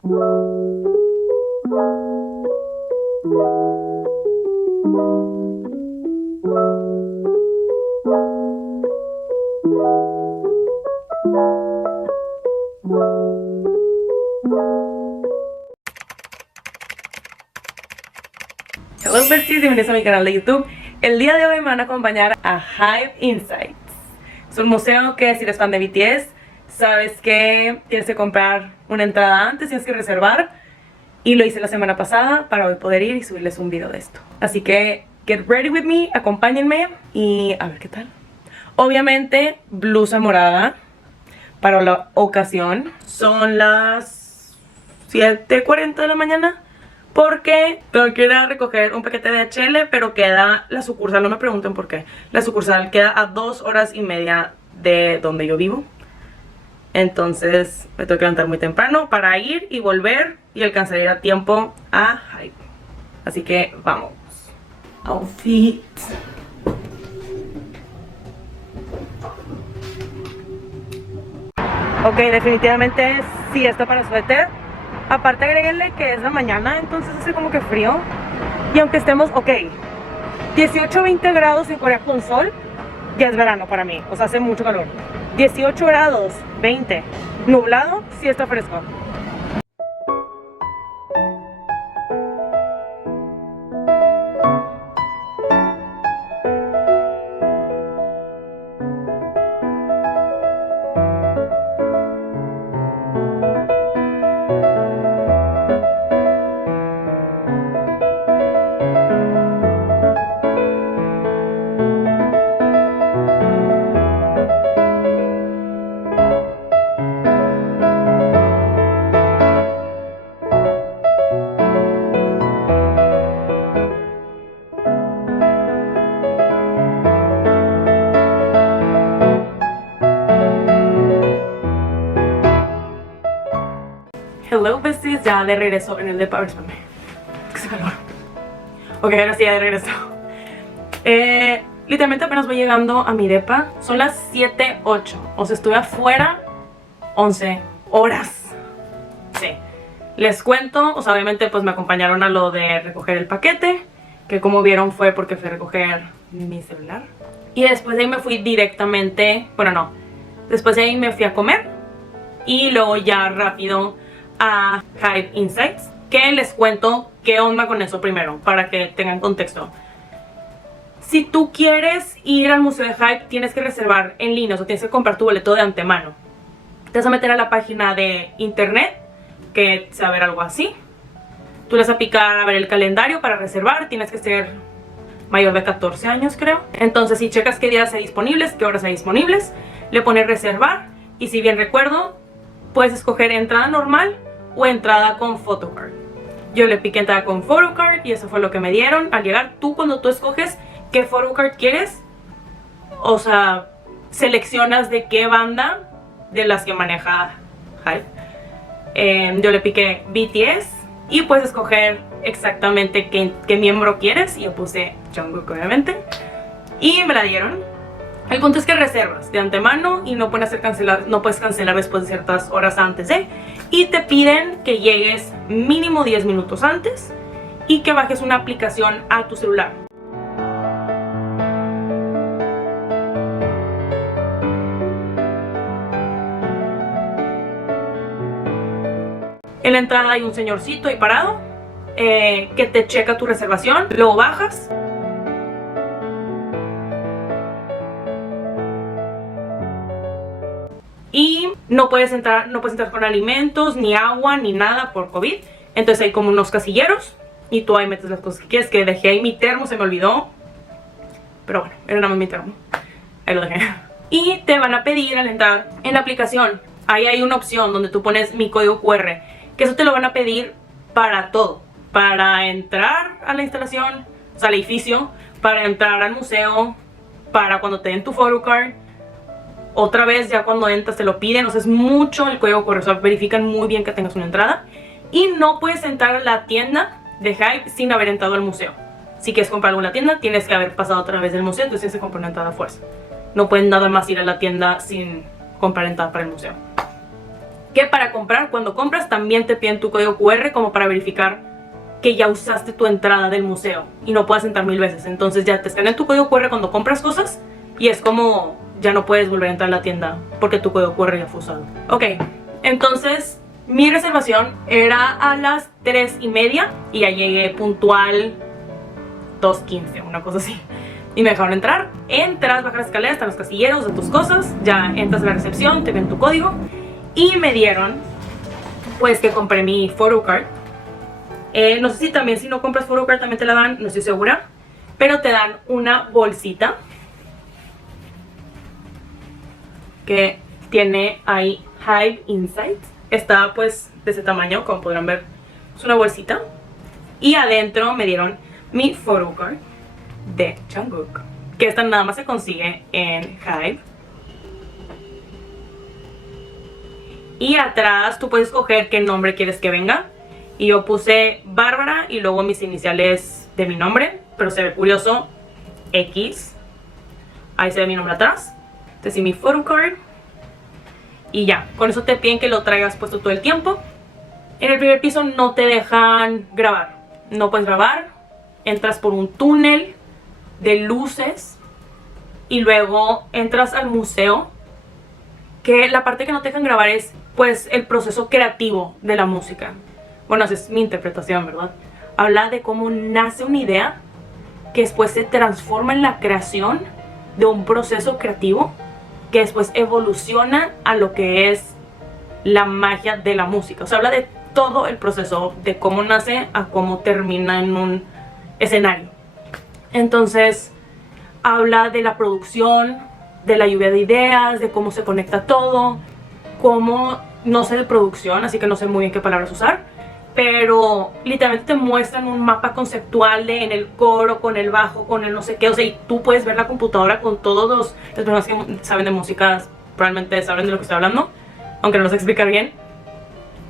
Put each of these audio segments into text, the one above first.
Hello besties, bienvenidos a mi canal de YouTube. El día de hoy me van a acompañar a Hybe Insights. Es un museo que, si eres fan de BTS, sabes que tienes que comprar una entrada antes, tienes que reservar. Y lo hice la semana pasada para hoy poder ir y subirles un video de esto. Así que get ready with me, acompáñenme y a ver qué tal. Obviamente blusa morada para la ocasión. Son las 7:40 de la mañana. Porque tengo que ir a recoger un paquete de HL, pero queda la sucursal, no me pregunten por qué. La sucursal queda a 2 horas y media de donde yo vivo. Entonces me tengo que levantar muy temprano para ir y volver y alcanzar a ir a tiempo a Hybe. Así que vamos. Outfit. Ok, definitivamente sí está para suéter. Aparte agréguenle que es la mañana, entonces hace como que frío. Y aunque estemos, ok, 18-20 grados en Corea con sol, ya es verano para mí, o sea, hace mucho calor. 18 grados, 20, nublado, sí está fresco. Hello besties, ya de regreso en el depa. A ver, espérame, es que hace calor. Ok, ahora sí, ya de regreso. Literalmente apenas voy llegando a mi depa. Son las 7:08, o sea, estuve afuera 11 horas. Sí, les cuento, o sea, obviamente pues me acompañaron a lo de recoger el paquete, que como vieron fue porque fui a recoger mi celular. Y después de ahí me fui directamente, bueno no, después de ahí me fui a comer. Y luego ya rápido a Hybe Insights, que les cuento qué onda con eso primero, para que tengan contexto. Si tú quieres ir al museo de Hybe, tienes que reservar en línea, o sea, tienes que comprar tu boleto de antemano. Te vas a meter a la página de internet, que se va a ver algo así. Tú le vas a picar a ver el calendario para reservar, tienes que ser mayor de 14 años creo. Entonces si checas qué días hay disponibles, qué horas hay disponibles, le pones reservar y si bien recuerdo, puedes escoger entrada normal o entrada con photocard. Yo le piqué entrada con photocard y eso fue lo que me dieron. Al llegar, cuando tú escoges qué photocard quieres, o sea, seleccionas de qué banda de las que maneja Hybe. Yo le piqué BTS y puedes escoger exactamente qué miembro quieres. Y yo puse Jungkook obviamente y me la dieron. El punto es que reservas de antemano y no puedes cancelar después de ciertas horas antes de. Y te piden que llegues mínimo 10 minutos antes y que bajes una aplicación a tu celular. En la entrada hay un señorcito ahí parado que te checa tu reservación, luego bajas. Y no puedes entrar con alimentos, ni agua, ni nada por COVID. Entonces hay como unos casilleros y tú ahí metes las cosas que quieres. Que dejé ahí mi termo, se me olvidó. Pero bueno, era nada más mi termo. Ahí lo dejé. Y te van a pedir al entrar en la aplicación, ahí hay una opción donde tú pones mi código QR. Que eso te lo van a pedir para todo. Para entrar a la instalación, o sea, al edificio. Para entrar al museo. Para cuando te den tu photocard. Otra vez ya cuando entras te lo piden, o sea, es mucho el código QR, o sea, verifican muy bien que tengas una entrada. Y no puedes entrar a la tienda de Hybe sin haber entrado al museo. Si quieres comprar algo en la tienda, tienes que haber pasado a través del museo, entonces tienes que comprar una entrada a fuerza. No pueden nada más ir a la tienda sin comprar entrada para el museo. que para comprar, cuando compras también te piden tu código QR como para verificar que ya usaste tu entrada del museo y no puedas entrar 1000 veces. Entonces ya te escanean tu código QR cuando compras cosas y es como ya no puedes volver a entrar a la tienda porque tu código QR ya fue usado. Ok, entonces mi reservación era a las 3:30 y ya llegué puntual 2:15, una cosa así. Y me dejaron entrar. Entras, bajas las escaleras, están los casilleros de tus cosas, ya entras a la recepción, te ven tu código y me dieron, pues que compré mi photocard. No sé si también si no compras photocard también te la dan, no estoy segura, pero te dan una bolsita que tiene ahí Hive Insights. Está pues de ese tamaño, como podrán ver, es una bolsita. Y adentro me dieron mi photocard de Jungkook, que esta nada más se consigue en Hive. Y atrás tú puedes escoger qué nombre quieres que venga. Y yo puse Bárbara y luego mis iniciales de mi nombre, pero se ve curioso, X. Ahí se ve mi nombre atrás. Entonces sí, mi photocard. Y ya, con eso te piden que lo traigas puesto todo el tiempo. En el primer piso no te dejan grabar. No puedes grabar. Entras por un túnel de luces y luego entras al museo, que la parte que no te dejan grabar es pues el proceso creativo de la música. Bueno, esa es mi interpretación, ¿verdad? Habla de cómo nace una idea que después se transforma en la creación de un proceso creativo que después evoluciona a lo que es la magia de la música. O sea, habla de todo el proceso, de cómo nace a cómo termina en un escenario. Entonces, habla de la producción, de la lluvia de ideas, de cómo se conecta todo, cómo, no sé de producción, así que no sé muy bien qué palabras usar, pero literalmente te muestran un mapa conceptual de en el coro, con el bajo, con el no sé qué, o sea, y tú puedes ver la computadora con todos las personas que saben de música, probablemente saben de lo que estoy hablando, aunque no lo sé explicar bien.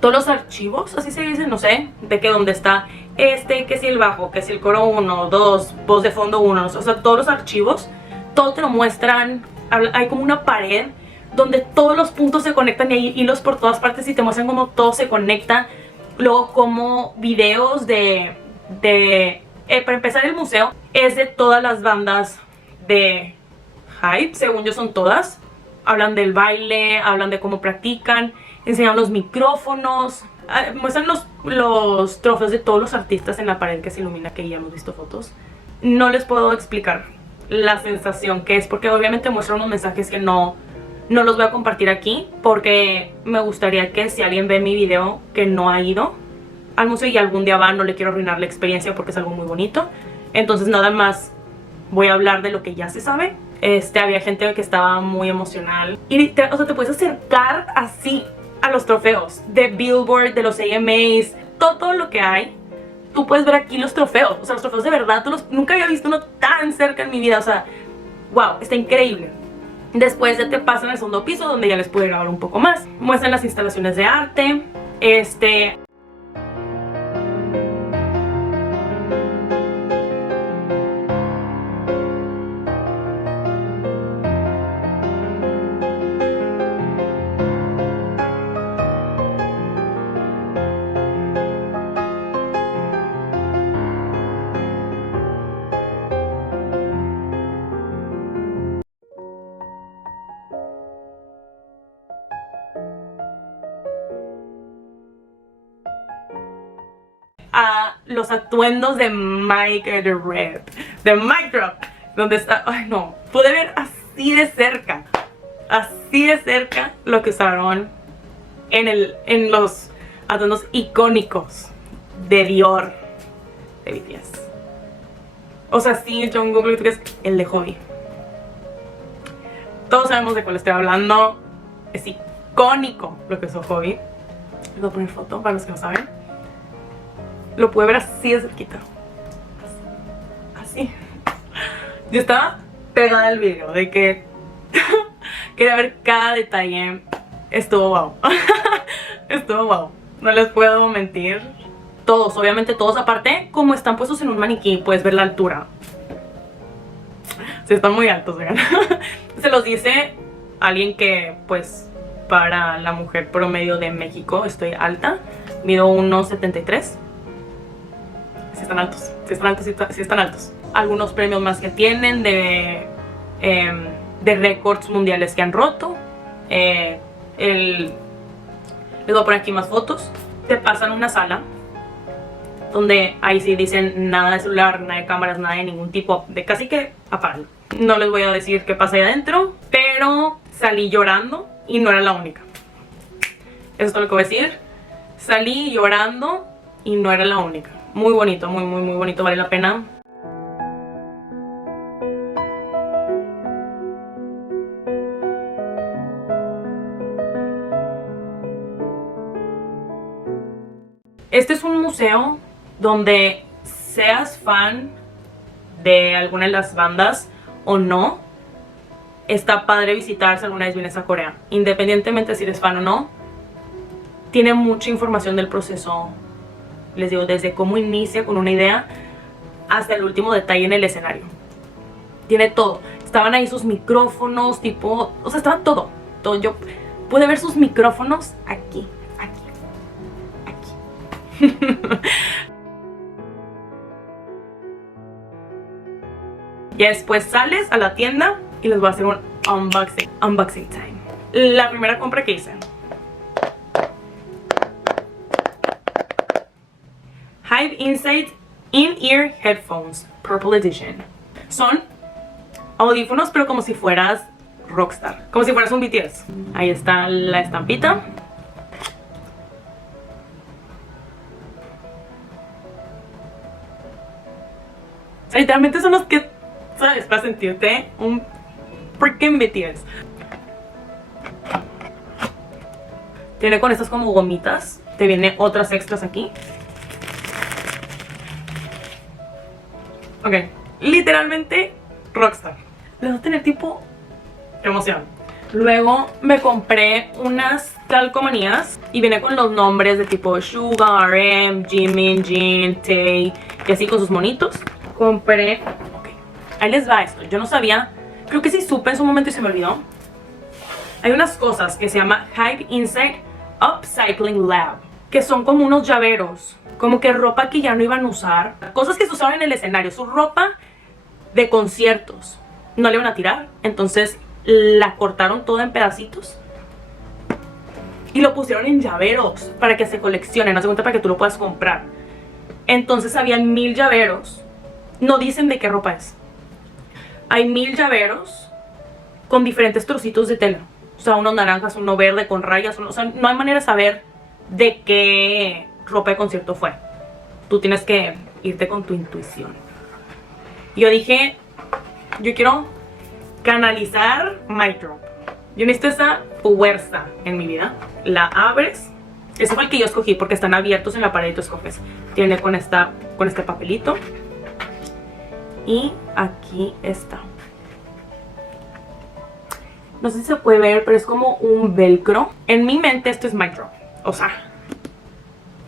Todos los archivos, así se dice, no sé, de que dónde está que si el bajo, que si el coro 1, 2, voz de fondo 1, o sea, todos los archivos, todo te lo muestran, hay como una pared donde todos los puntos se conectan y hay hilos por todas partes y te muestran cómo todo se conecta. Luego como videos para empezar el museo es de todas las bandas de Hype, según yo son todas. Hablan del baile, hablan de cómo practican, enseñan los micrófonos, muestran los trofeos de todos los artistas en la pared que se ilumina, que ya hemos visto fotos. No les puedo explicar la sensación que es, porque obviamente muestran unos mensajes que no los voy a compartir aquí, porque me gustaría que si alguien ve mi video que no ha ido al museo y algún día va, no le quiero arruinar la experiencia porque es algo muy bonito. Entonces nada más voy a hablar de lo que ya se sabe. Había gente que estaba muy emocional y o sea, te puedes acercar así a los trofeos de Billboard, de los AMAs, todo lo que hay. Tú puedes ver aquí los trofeos, o sea, los trofeos de verdad, nunca había visto uno tan cerca en mi vida, o sea, wow, está increíble. Después ya te pasan al segundo piso, donde ya les pude grabar un poco más. Muestran las instalaciones de arte, a los atuendos de Mike de Mic Drop, donde está, ay no, pude ver así de cerca lo que usaron en los atuendos icónicos de Dior de BTS. O sea, sí, Jungkook es el de Hobby. Todos sabemos de cuál estoy hablando. Es icónico lo que usó Hobby. Les voy a poner foto para los que no saben. Lo pude ver así de cerquita. Así. Yo estaba pegada al video de que quería ver cada detalle. Estuvo wow. Estuvo wow. No les puedo mentir. Todos, obviamente todos. Aparte, como están puestos en un maniquí, puedes ver la altura. Sí, están muy altos, vean. Se los dice alguien que, pues, para la mujer promedio de México. Estoy alta, mido 1,73. Sí están altos, sí están altos, sí están altos. Algunos premios más que tienen de récords mundiales que han roto. Les voy a poner aquí más fotos. Te pasan una sala donde ahí sí dicen nada de celular, nada de cámaras, nada de ningún tipo, de casi que apagan. No les voy a decir qué pasa ahí adentro, pero salí llorando y no era la única. Eso es todo lo que voy a decir. Salí llorando y no era la única. Muy bonito, muy bonito, vale la pena. Este es un museo donde, seas fan de alguna de las bandas o no, está padre visitar si alguna vez vienes a Corea. Independientemente de si eres fan o no, tiene mucha información del proceso. Les digo, desde cómo inicia con una idea hasta el último detalle en el escenario. Tiene todo. Estaban ahí sus micrófonos, tipo, o sea, estaba todo. Yo pude ver sus micrófonos aquí. Y después sales a la tienda y les voy a hacer un unboxing time. La primera compra que hice, Hive Insight In-Ear Headphones Purple Edition. Son audífonos, pero como si fueras rockstar, como si fueras un BTS. Ahí está la estampita. O sea, literalmente son los que, ¿sabes? Para sentirte un freaking BTS. Tiene con estas como gomitas. Te vienen otras extras aquí. Ok, literalmente rockstar. Les va a tener tipo emoción. Luego me compré unas calcomanías y viene con los nombres de tipo Suga, RM, Jimin, Jin, Tae y así con sus monitos. Compré, ok, ahí les va esto. Yo no sabía, creo que sí supe en su momento y se me olvidó. Hay unas cosas que se llama Hive Insight Upcycling Lab, que son como unos llaveros, como que ropa que ya no iban a usar, cosas que se usaban en el escenario, su ropa de conciertos, no le iban a tirar, entonces la cortaron toda en pedacitos y lo pusieron en llaveros para que se coleccionen, haz cuenta, para que tú lo puedas comprar. Entonces habían 1000 llaveros, no dicen de qué ropa es. Hay 1000 llaveros con diferentes trocitos de tela, o sea, uno naranjas, uno verde con rayas, o sea, no hay manera de saber de qué ropa de concierto fue. Tú tienes que irte con tu intuición. Yo dije, yo quiero canalizar my drop. Yo necesito esa fuerza en mi vida. La abres. Ese fue el que yo escogí porque están abiertos en la pared y tú escoges. Tiene con este papelito. Y aquí está. No sé si se puede ver, pero es como un velcro. En mi mente esto es my drop. O sea,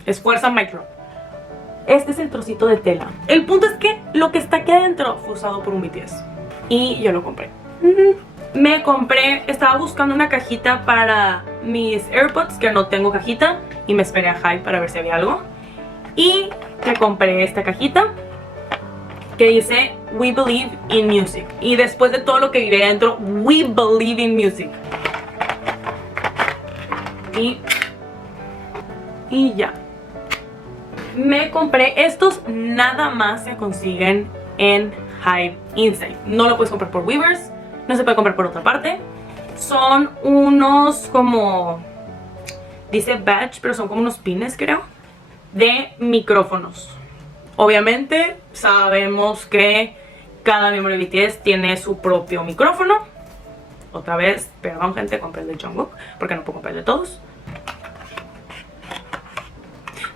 es fuerza my drop. Este es el trocito de tela. El punto es que lo que está aquí adentro fue usado por un BTS. Y yo lo compré. Me compré, estaba buscando una cajita para mis AirPods, que no tengo cajita, y me esperé a Hive para ver si había algo. Y me compré esta cajita que dice We Believe in Music. Y después de todo lo que viví adentro, We Believe in Music. Y ya. Me compré estos, nada más se consiguen en Hive Insight. No lo puedes comprar por Weavers, no se puede comprar por otra parte. Son unos como, dice badge, pero son como unos pines, creo, de micrófonos. Obviamente sabemos que cada miembro de BTS tiene su propio micrófono. Otra vez, perdón gente, compré el de Jungkook porque no puedo comprar el de todos.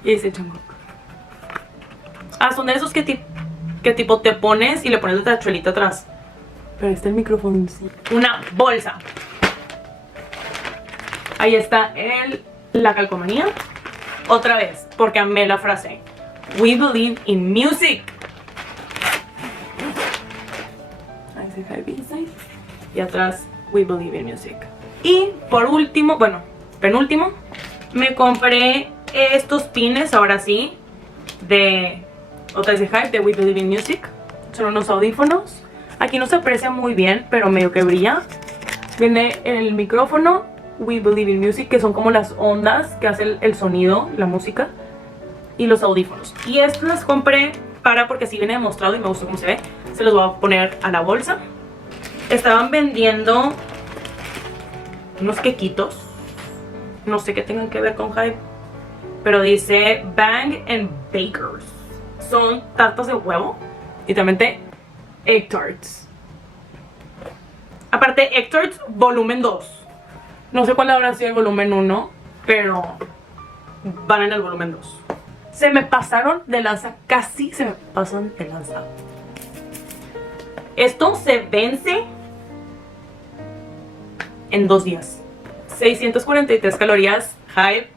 Y dice Jungkook. Ah, son de esos que tipo te pones y le pones la tachuelita atrás. Pero está el micrófono. Sí. Una bolsa. Ahí está la calcomanía. Otra vez, porque amé la frase We Believe in Music. Ahí se Hive Insight. Y atrás We Believe in Music. Y por último, bueno, penúltimo, me compré estos pines, ahora sí, de otra vez de Hype, de We Believe in Music. Son unos audífonos. Aquí no se aprecia muy bien, pero medio que brilla. Viene el micrófono We Believe in Music, que son como las ondas que hace el sonido, la música. Y los audífonos. Y estos las compré porque así viene demostrado y me gustó cómo se ve. Se los voy a poner a la bolsa. Estaban vendiendo unos quequitos. No sé qué tengan que ver con Hype, pero dice Bang and Bakers. Son tartas de huevo. Literalmente Egg Tarts. Aparte Egg Tarts volumen 2. No sé cuál habrá sido el volumen 1, pero van en el volumen 2. Se me pasaron de lanza. Casi se me pasan de lanza. Esto se vence en 2 días. 643 calorías. Hype,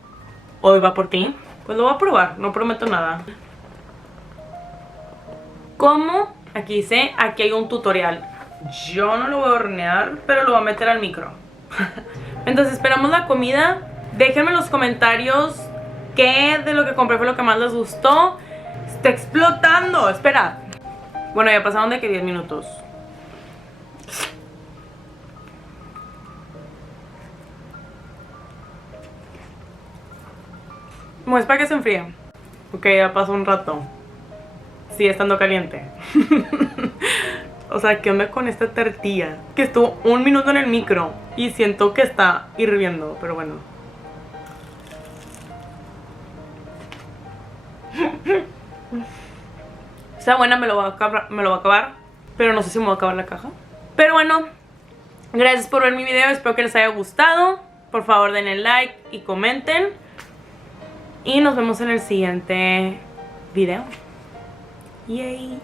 hoy va por ti. Pues lo voy a probar, no prometo nada. ¿Cómo? Aquí dice, aquí hay un tutorial. Yo no lo voy a hornear, pero lo voy a meter al micro. Entonces esperamos la comida. Déjenme en los comentarios qué de lo que compré fue lo que más les gustó. Está explotando, espera. Bueno, ya pasaron de que 10 minutos. No es para que se enfríe. Ok, ya pasó un rato. Sigue estando caliente. O sea, ¿qué onda con esta tortilla? Que estuvo 1 minuto en el micro y siento que está hirviendo, pero bueno. Está buena, me lo voy a acabar, pero no sé si me voy a acabar la caja. Pero bueno, gracias por ver mi video, espero que les haya gustado. Por favor denle like y comenten. Y nos vemos en el siguiente video. Yay.